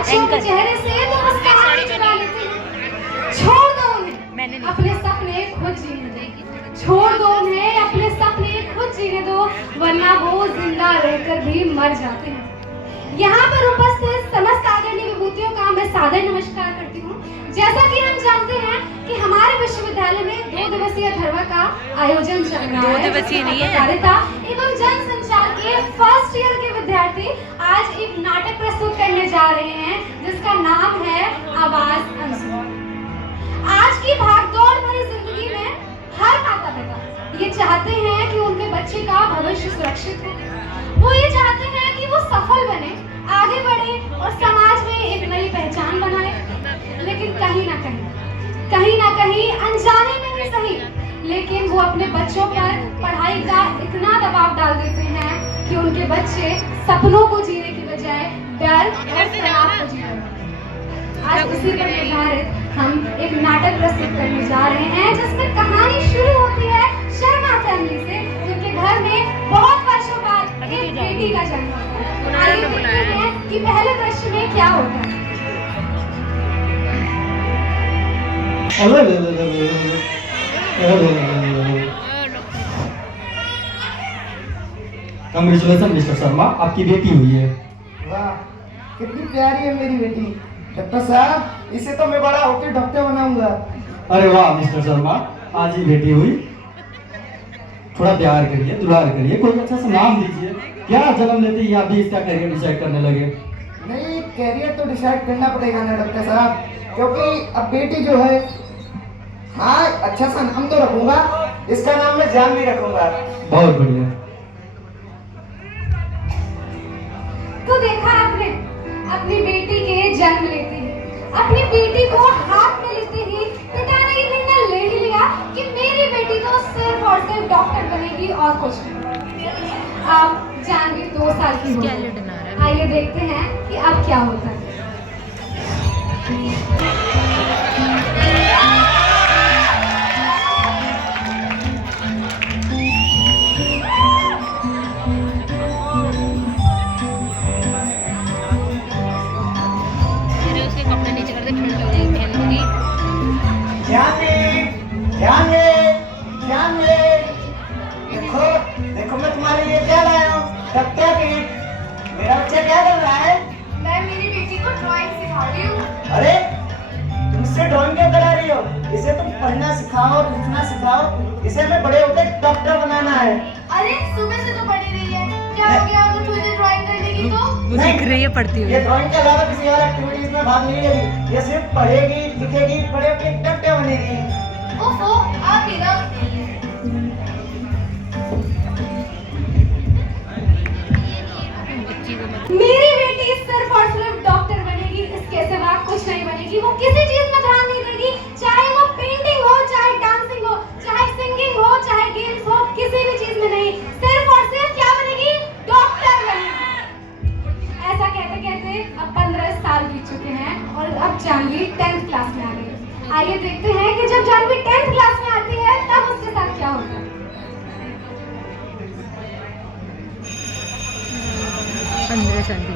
बच्चों के चेहरे से तो मुस्कुराहट चुरा लेते हैं। छोड़ दो उन्हें अपने सपने खुद जीने दो, छोड़ दो उन्हें अपने सपने खुद जीने दो, वरना वो जिंदा रहकर भी मर जाते हैं। यहाँ पर उपस्थित समस्त आदरणीय विभूतियों का मैं सादर नमस्कार करती हूँ। जैसा कि हम जानते हैं कि हमारे विश्वविद्यालय में 2 दिवसीय धरवा का आयोजन चल रहा है। 2 दिवसीय नहीं है। पत्रकारिता एवं जनसंचार के फर्स्ट ईयर के विद्यार्थी आज एक नाटक प्रस्तुत करने जा रहे हैं जिसका नाम है आवाज अंसुआ। आज की भागदौड़ भरी जिंदगी में हर माता पिता ये चाहते हैं कि उनके बच्चे का भविष्य सुरक्षित हो। वो ये चाहते हैं कि वो सफल बने, आगे बढ़े और समाज में एक नई पहचान बनाए। लेकिन कहीं ना कहीं अनजाने में ही सही, लेकिन वो अपने बच्चों पर पढ़ाई का इतना दबाव डाल देते हैं कि उनके बच्चे सपनों को जीने की बजाय डर और तनाव को जी रहे हैं। आज उसी पर आधारित हम एक नाटक प्रस्तुत करने जा रहे हैं जिसमें कहानी शुरू होती है शर्मा फैमिली से, जिनके घर में बहुत वर्षों बाद एक बेटी का जन्म होता है। आइए देखते हैं कि पहले दृश्य में क्या होता है। कांग्रेचुलेशन मिस्टर शर्मा, आपकी बेटी हुई है। वाह, कितनी प्यारी है मेरी बेटी। डॉक्टर साहब, इसे तो मैं बड़ा होकर डॉक्टर बनाऊंगा। अरे वाह मिस्टर शर्मा, आज ही बेटी हुई। थोड़ा प्यार करिए, दुलार करिए, कोई अच्छा सा नाम दीजिए। क्या जन्म लेते ही आप भी इसका करियर डिसाइड करने लगे? नहीं, कैरियर तो डिसाइड करना पड़ेगा ना डॉक्टर साहब, क्योंकि अब बेटी जो है, हाँ अच्छा सा नाम तो रखूंगा, इसका नाम मैं जानवी रखूंगा। बहुत बढ़िया। तो देखा आपने, अपनी बेटी के जन्म लेते ही, अपनी बेटी को हाथ में लेते ही पिता ने ये निर्णय ले ही लिया कि मेरी बेटी तो सिर्फ और सिर्फ डॉक्टर बनेगी और कुछ नहीं। अब जानवी 2 साल की हो गई। आइए देखते हैं कि अब क्या होता है। देखो देखो, मैं तुम्हारे लिए क्या लाया हूँ, डॉक्टर किट। मेरा बच्चा क्या कर रहा है? मैं मेरी बेटी को ड्राइंग सिखा रही हूँ। अरे, तुमसे ड्राइंग क्या करा रही हो? इसे तुम पढ़ना सिखाओ, लिखना सिखाओ, इसे मैं बड़े होकर डॉक्टर बनाना है। अरे सुबह से तो पढ़ी रही है, क्या हो गया अगर थोड़ी देर ड्राइंग कर देगी तो? वो दिख रही है पढ़ती हुई। ये ड्राइंग के अलावा किसी और एक्टिविटीज में भाग नहीं लेगी। ये सिर्फ पढ़ेगी, लिखेगी, बड़े होकर डॉक्टर बनेगी। ओफो, आप ही ना। मेरी बेटी सिर्फ और सिर्फ डॉक्टर बनेगी, इसके सिवा कुछ नहीं बनेगी। वो किसी चीज में ध्यान नहीं देगी, चाहे वो पेंटिंग हो, चाहे डांसिंग हो, चाहे सिंगिंग हो, चाहे गेम्स हो, किसी भी चीज में नहीं। सिर्फ और सिर्फ क्या बनेगी? डॉक्टर बनेगी। ऐसा कहते कहते अब 15 साल बीत चुके हैं और अब जानवी 10th क्लास में आ गई। आइए देखते हैं कि जब जानवी 10th क्लास में आती है तब उसके साथ क्या होता है। 15 साल की।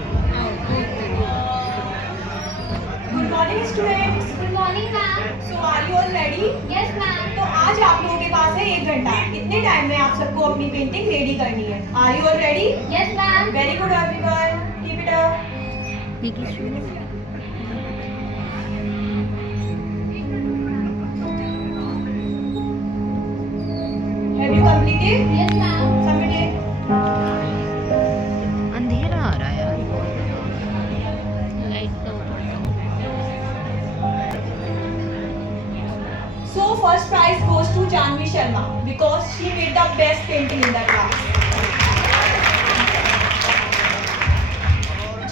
Good morning students. Good morning ma'am. So are you all ready? Yes ma'am. तो आज आप लोगों के पास है 1 घंटा। इतने टाइम में आप सबको अपनी पेंटिंग रेडी करनी है। Are you all ready? Yes ma'am. Very good everyone. Keep it up. Have you completed? Yes ma'am. Submit it. अंधेरा आ रहा है यार। लाइट का So first prize goes to Janvi Sharma because she made the best painting in the class.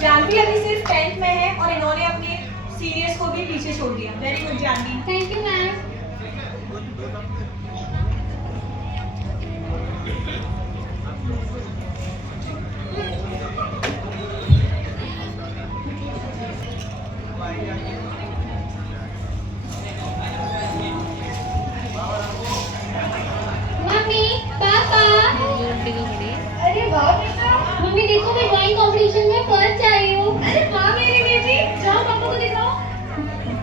Janvi अभी सिर्फ 10th में है और इन्होंने अपने सीनियर्स को भी पीछे छोड़ दिया। Very good Jahnavi. Thank you ma'am. मम्मी, पापा। अरे वाह बेटा, मम्मी देखो मैं ड्राइंग कंपटीशन में फर्स्ट आई हूँ। अरे वाह मेरी बेटी, दिखाओ।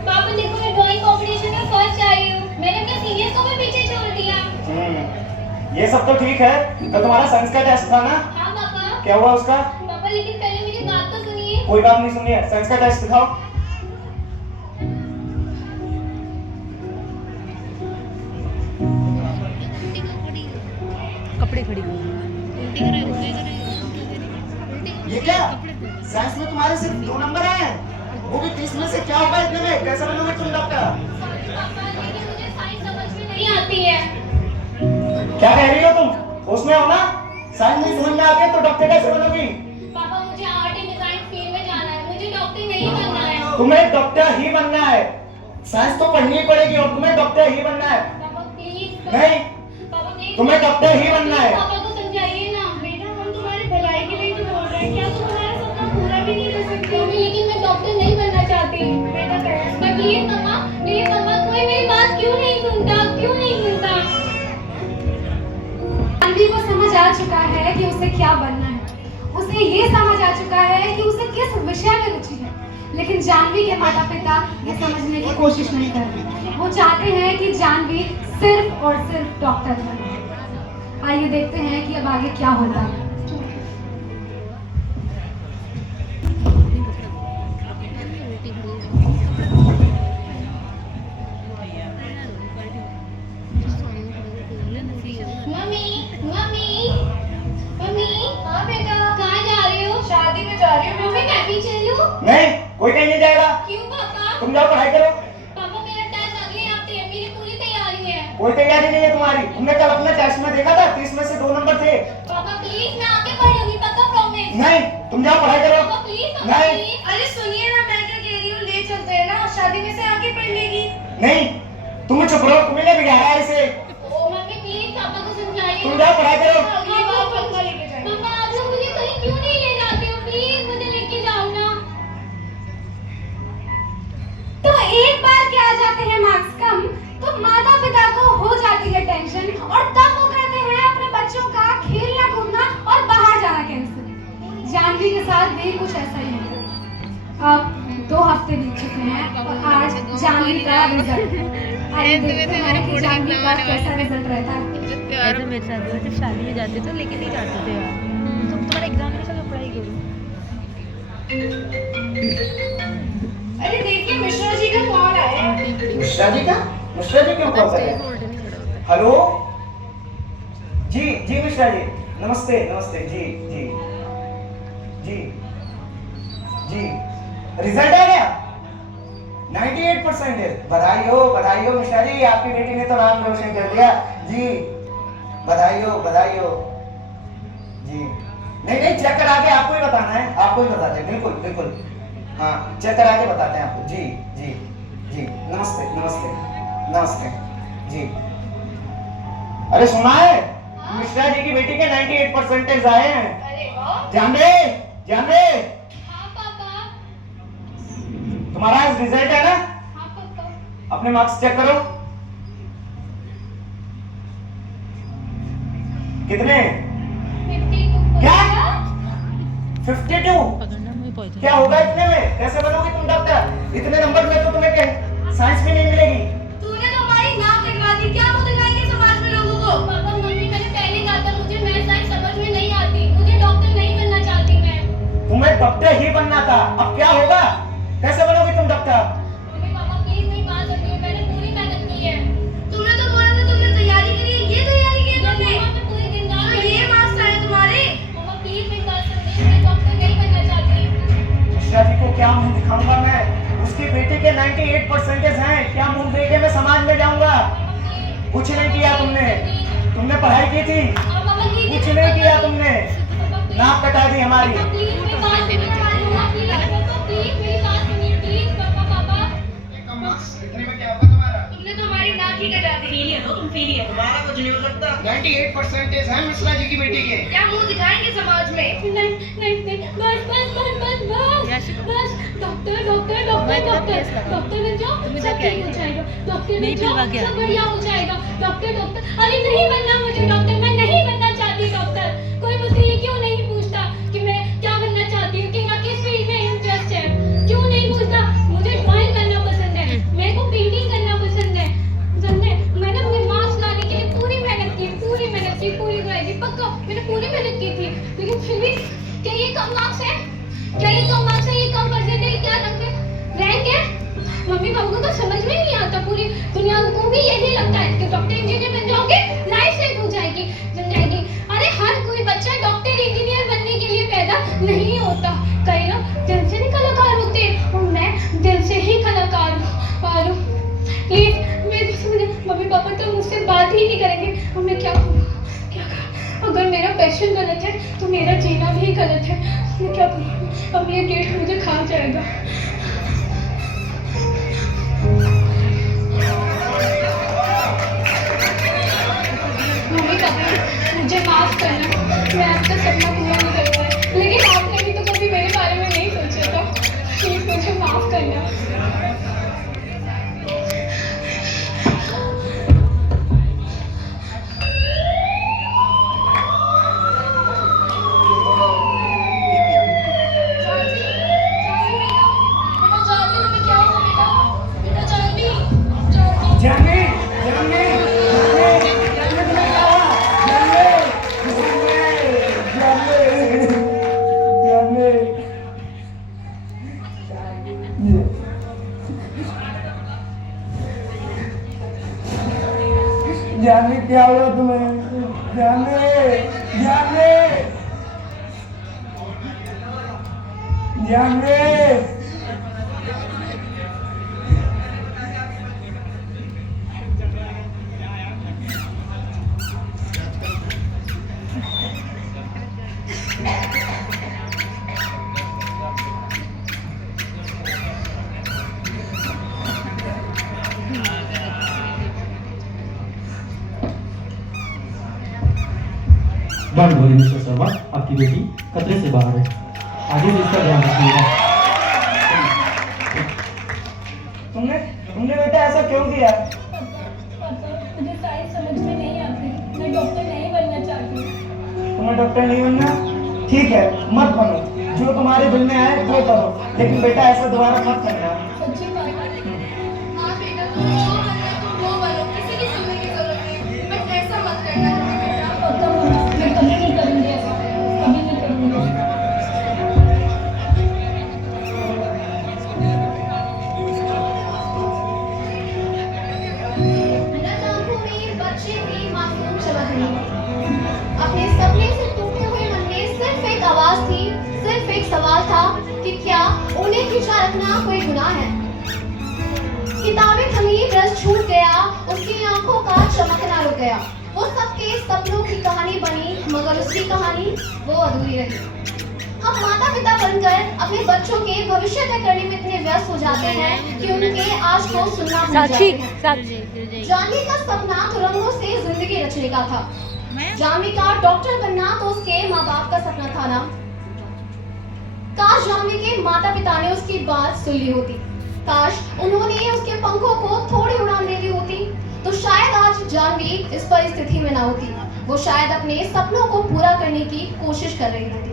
पापा देखो, मैं ड्राइंग कंपटीशन में फर्स्ट आई हूँ। मैंने अपने सीनियर्स को भी पीछे छोड़ दिया। ये सब तो ठीक है, तो तुम्हारा साइंस का टेस्ट था ना? हाँ पापा। क्या हुआ उसका? पापा लेकिन पहले मेरी बात तो सुनिए। कोई बात नहीं सुनिए, साइंस का टेस्ट दिखाओ। कपड़े खड़ी ये क्या? साइंस में तुम्हारे सिर्फ 2 नंबर हैं, वो भी 30 में से। क्या होगा इतने में? कैसे बनोगे तुम डॉक्टर? पापा लेकिन मुझे साइंस समझ में नहीं आती है। क्या कह रही हो तुम? उसमें हो ना? साइंस नहीं समझ में आती है तो डॉक्टर कैसे बनोगी? पापा मुझे आर्ट एंड डिजाइन फील्ड में जाना है, मुझे डॉक्टर नहीं बनना है। तुम्हें डॉक्टर ही बनना है। साइंस तो पढ़नी ही पड़ेगी और तुम्हें डॉक्टर ही बनना है। पापा प्लीज। नहीं, पापा प्लीज। तुम्हें डॉक्टर ही बनना है। पापा को समझाइए ना। बेटा हम तुम्हारी भलाई के लिए तो बोल रहे हैं, क्या तुम हमारा सपना पूरा भी नहीं कर सकती? मम्मी लेकिन मैं डॉक्टर नहीं बनना चाहती। बेटा प्लीज मम्मा, कोई मेरी बात क्यों नहीं सुनता? क्यों नहीं सुनता? जानवी को समझ आ चुका है कि उसे क्या बनना है। उसे ये समझ आ चुका है कि उसे किस विषय में रुचि है। लेकिन जानवी के माता पिता ये समझने की कोशिश नहीं कर रहे। वो चाहते हैं कि जानवी सिर्फ और सिर्फ डॉक्टर बने। आइए देखते हैं कि अब आगे क्या होता है। Mummy mummy mummy. हाँ बेटा, कहाँ जा रही हो? शादी में जा रही हूँ। मम्मी मैं भी चलूं? नहीं, कोई कहीं नहीं जाएगा। क्यों पापा? तुम जाओ पढ़ाई करो। पापा मेरा टेस्ट अगले हफ्ते है, मेरी पूरी तैयारी है। कोई तैयारी नहीं है तुम्हारी। तुमने कल अपने टेस्ट में देखा था 30 में से 2 नंबर थे। पापा प्लीज, मैं आके पढ़ूंगी, पक्का प्रॉमिस। नहीं, तुम जाओ पढ़ाई करो। पापा प्लीज। नहीं। अरे सुनिए ना, मैं क्या कह रही हूँ, ले चलते हैं ना, शादी में से आके पढ़ लेगी। नहीं, तुम चुप रहो, तुम्हें बिगाड़ा है इसे। मम्मी प्लीज पापा को समझाइए। तुम जाओ पढ़ाई करो। अगली बार पक्का लेके जाएंगे। पापा आप लोग मुझे कहीं क्यों नहीं ले जाते हो? प्लीज मुझे लेके जाओ ना। तो एक बार के आ जाते हैं मार्क्स कम, तो माता पिता को हो जाती है टेंशन और तब वो करते हैं अपने बच्चों का खेलना कूदना और बाहर जाना कैंसिल। जानवी के साथ भी कुछ ऐसा ही है। अब 2 हफ्ते बीत चुके हैं और आज जानवी का रिजल्ट। आइए देखते हैं कि जानवी का कैसा रिजल्ट रहता है। ऐसे मेरे साथ हुआ, जब शादी में जाते तो लेके नहीं जाते थे यार। तुम तुम्हारा एग्जाम में चलो पढ़ाई करो। अरे देखिए मिश्रा जी का कॉल आया है। मिश्रा जी का? मिश्रा जी क्यों कॉल कर रहे हैं? हेलो जी, जी मिश्रा जी, नमस्ते नमस्ते। जी जी जी जी, रिजल्ट आ गया 98%। बधाई हो मिश्रा जी, आपकी बेटी ने तो नाम रोशन कर दिया जी। बधाई हो जी। नहीं, चेक करा के आपको ही बताना है, आपको ही बताते हैं। बिल्कुल बिल्कुल, हाँ चेक करा के बताते हैं आपको। जी जी जी, नमस्ते नमस्ते नमस्ते जी। अरे सुना है, मिश्रा जी की बेटी के 98% आए हैं। अरे वाह। ध्यान दे। हाँ पापा। तुम्हारा आज रिजल्ट है ना? हाँ पापा। अपने मार्क्स चेक करो। कितने? 52। क्या? 52? पकड़ना मुझे पहुंचा। क्या होगा इतने में? कैसे बनोगी तुम डॉक्टर? इतने नंबर में तो तुम्हें साइंस भी नहीं मिलेगी। तूने तो हमारी नाक कटवा दी, क्या मुंह दिखाएंगे समाज में लोगों को? पापा मम्मी, मैंने पहले कहा था मुझे मैथ साइंस समझ में नहीं आती, मुझे डॉक्टर नहीं बनना चाहती मैं। तुम्हें डॉक्टर ही बनना था, अब क्या होगा? कैसे बनोगी तुम डॉक्टर? मम्मी पापा प्लीज नहीं मान सकती हूँ, मैंने पूरी मेहनत की है। तुमने तो बोला था तुमने तैयारी करी है, ये तैयारी की है तुमने? मैं पूरे दिन रात तो ये मार्क्स आए तुम्हारे। पापा प्लीज मेरी बात समझिए, मैं डॉक्टर नहीं बनना चाहती। मिश्रा जी को क्या मुंह दिखाऊंगा मैं? उसकी बेटी के 98% हैं, क्या मुंह देके मैं समाज में जाऊंगा? कुछ नहीं किया तुमने पढ़ाई की थी, कुछ नहीं किया तुमने, नाक कटा दी हमारी। तुमने तो हमारी नाक ही कटा दी। फेलियर हो तुम, फेलियर। तुम्हारा कुछ नहीं हो सकता। 98% है मिश्रा जी की बेटी के। क्या मुंह दिखाएंगे समाज में? नहीं, बस डॉक्टर बन जाओ, सब ठीक हो जाएगा। डॉक्टर बन जाओ, सब बढ़िया हो जाएगा। डॉक्टर अरे नहीं बनना मुझे डॉक्टर, मैं नहीं बनना चाहती डॉक्टर। कोई मुझसे ये क्यों नहीं पूछता कि मैं क्या बनना चाहती हूँ, कि किस फील्ड में इंटरेस्ट है? क्यों नहीं पूछता? मुझे क्या ये कम मार्क्स है? क्या ये कम मार्क्स है? ये कम परसेंटेज क्या रैंक है? मम्मी पापा को तो समझ में नहीं आता, पूरी दुनिया को भी यही लगता है कि डॉक्टर इंजीनियर बन जाओगे, लाइफ सेट हो जाएगी, जम जाएगी। अरे हर कोई बच्चा डॉक्टर इंजीनियर बनने के लिए पैदा नहीं होता। कई लोग दिल से नहीं कलाकार होते और मैं दिल से ही कलाकार हूँ। प्लीज मेरे मम्मी पापा तो मुझसे बात ही नहीं करेंगे और मैं क्या करूँ? क्या करूँ? अगर मेरा पैशन गलत है तो मेरा जीना भी गलत है। मैं क्या करूँ? अब ये गेट मुझे खा जाएगा। मम्मी पापा मुझे माफ करना, मैं आपका सपना पूरा नहीं कर पाया, लेकिन आपने भी तो कभी मेरे बारे में नहीं सोचा था। प्लीज मुझे माफ करना। जानवी, जानवी, जानवी, जानवी तुम्हें क्या हुआ? जानवी, जानवी, जानवी, जानवी क्या हुआ तुम्हें? Jahnavi, Jahnavi, Jahnavi. Don't worry mister Sharma, आपकी बेटी खतरे से बाहर है, आगे भी इसका ध्यान रखिएगा। तुमने तुमने बेटा ऐसा क्यों किया? मुझे साइंस समझ में नहीं आती, मैं डॉक्टर नहीं बनना चाहती। तुम्हें डॉक्टर नहीं बनना? ठीक है, मत बनो, जो तुम्हारे दिल में आए वो करो, लेकिन बेटा ऐसा दोबारा मत करना। सच्ची बात है। हाँ बेटा, तुम जो बनना तुम वो बनो, किसी की सुनने की जरूरत नहीं, बट ऐसा मत करना बेटा। पक्का मम्मा, मैं कभी नहीं करूँगी ऐसा, कभी नहीं करूँगी। नन्ही आँखों में बच्चे की मासूम चमक रही। अपने सपने से टूटे हुए मन में सिर्फ एक आवाज थी, सिर्फ एक सवाल था कि क्या उन्हें खिंचा रखना कोई गुनाह है? किताबें थमी, ब्रश छूट गया, उसकी आंखों का चमकना रुक गया। वो सबके सपनों की कहानी बनी, मगर उसकी कहानी वो अधूरी रही। हम माता पिता बनकर अपने बच्चों के भविष्य तय करने में इतने व्यस्त हो जाते हैं कि उनके आज को सुनना भूल जाते हैं। जानवी का सपना तो रंगों से जिंदगी रचने का था। जानवी का डॉक्टर बनना तो उसके माँ बाप का सपना था ना। काश जानवी के माता पिता ने उसकी बात सुन ली होती, काश उन्होंने उसके पंखों को थोड़ी उड़ान दे दी होती, तो शायद आज जानवी इस परिस्थिति में ना होती। वो शायद अपने सपनों को पूरा करने की कोशिश कर रही होती।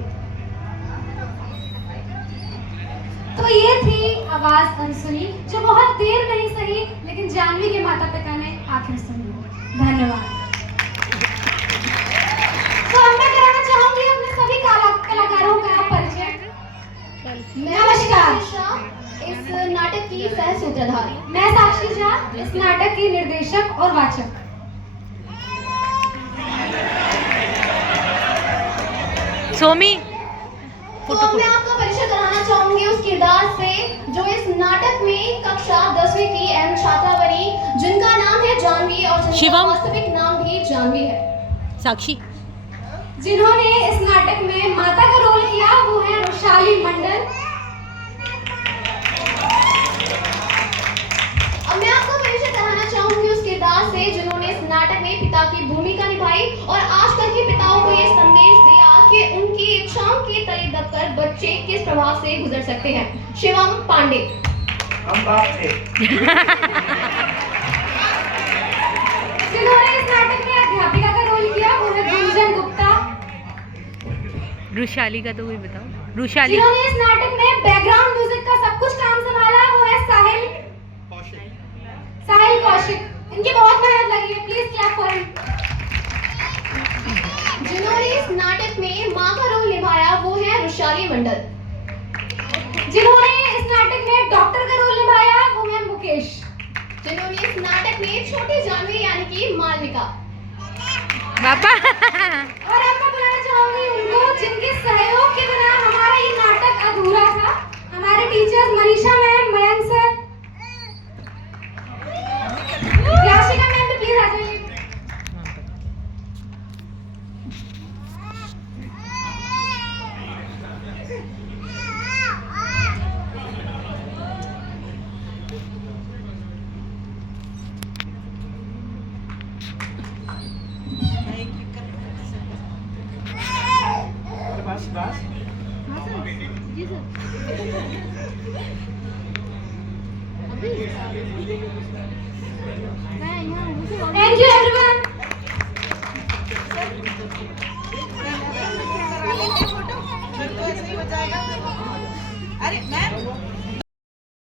तो ये थी आवाज अनसुनी, जो बहुत देर नहीं सही, लेकिन जानवी के माता पिता ने आखिर सुनी। धन्यवाद। तो अब मैं कराना चाहूंगी अपने सभी कलाकारों का परिचय। नमस्कार। इस नाटक की सह सूत्रधार मैं साक्षी झा, इस नाटक की निर्देशक और वाचक। सोमी तो मैं आपको परिचय कराना चाहूंगी उस किरदार से जो इस नाटक में कक्षा 10वीं की अहम छात्रा बनी, जिनका नाम है जानवी और जिनका शिवम। वास्तविक नाम भी जानवी है। साक्षी। जिन्होंने इस नाटक में माता का रोल किया वो है रोशाली मंडल। अब मैं आपको परिचय कराना चाहूंगी उस किरदार से जिन्होंने इस नाटक में पिता की भूमिका निभाई और आजकल के पिताओं को ये संदेश दिया कि उनकी इच्छाओं के तले दबकर बच्चे किस प्रभाव से गुजर सकते हैं। शिवम पांडे। हम बाप थे। जिन्होंने इस नाटक में अध्यापिका का रोल किया वो है गुंजन गुप्ता। रुशाली का तो कोई बताओ। रुशाली। जिन्होंने इस नाटक में बैकग्राउंड म्यूजिक का सब कुछ काम संभाला वो है साहिल कौशिक। इनकी बहुत मेहनत लगी है, प्लीज क्लैप फॉर हिम। जिन्होंने इस नाटक में मां का रोल निभाया वो है मंडल। जिन्होंने इस नाटक में डॉक्टर का रोल निभाया वो है मुकेश। जिन्होंने इस नाटक में छोटी जानवी यानी कि मालविका। पापा और अब मैं बुलाना चाहूंगी उनको जिनके सहयोग के बिना हमारा ये नाटक अधूरा था। हमारे teachers Manisha ma'am, Mayank sir, Yashika ma'am भी प्लीज आ जाइए। Thank you everyone. अरे मैम